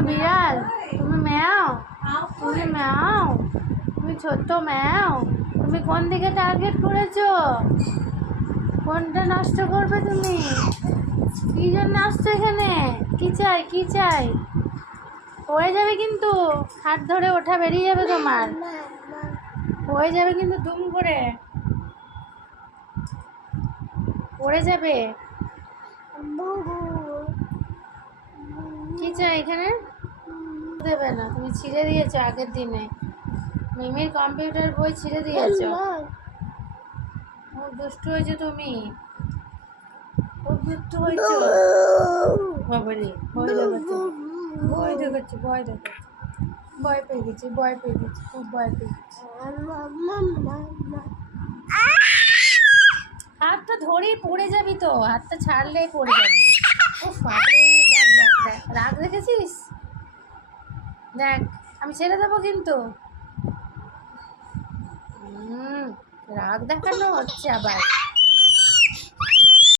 তুমি বিড়াল, তুমি ম্যাও, তুমি ম্যাও, তুমি ছোট্ট ম্যাও। তুমি কোন দিকে টার্গেট করেছো? কোনটা নষ্ট করবে তুমি? কি জন্য আসছো এখানে? কি চাই, কি চাই? হয়ে যাবে কিন্তু, হাত ধরে ওঠা বেরিয়ে যাবে তোমার, হয়ে যাবে কিন্তু দুম করে পড়ে যাবে। কি চাই এখানে? দেবে না, তুমি ছিঁড়ে দিয়েছো আগের দিনে, মিমির কম্পিউটার বই ছিঁড়ে দিয়েছো। খুব দুষ্টু হয়েছো তুমি, খুব দুষ্টু হয়েছো। বাবারে, ভয় দেখাচ্ছে, ভয় দেখাচ্ছে, ভয় দেখাচ্ছে, ভয় পেয়ে গেছি, ভয় পেয়ে গেছি, খুব ভয় পেয়ে গেছি। হাতটা ধরেই পড়ে যাবি তো, হাতটা ছাড়লেই পড়ে যাবি। উফ বাবারে, দেখ দেখ দেখ, রাগ দেখেছিস? দেখ, আমি ছেড়ে দেবো কিন্তু। রাগ দেখানো হচ্ছে আবার।